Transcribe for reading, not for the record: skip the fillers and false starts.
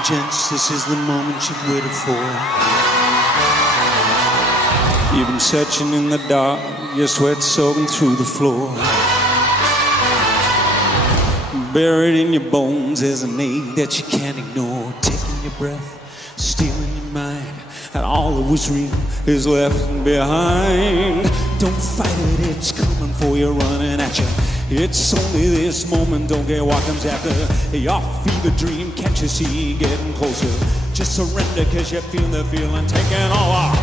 and gents, this is the moment you've waited for. You've been searching in the dark, your sweat soaking through the floor. Buried in your bones is a name that you can't ignore. Taking your breath, stealing your mind, and all that was real is left behind. Don't fight it, it's coming for you, running at you. It's only this moment, don't care what comes after. Your fever dream, can't you see, getting closer. Just surrender, cause you feel the feeling taking over.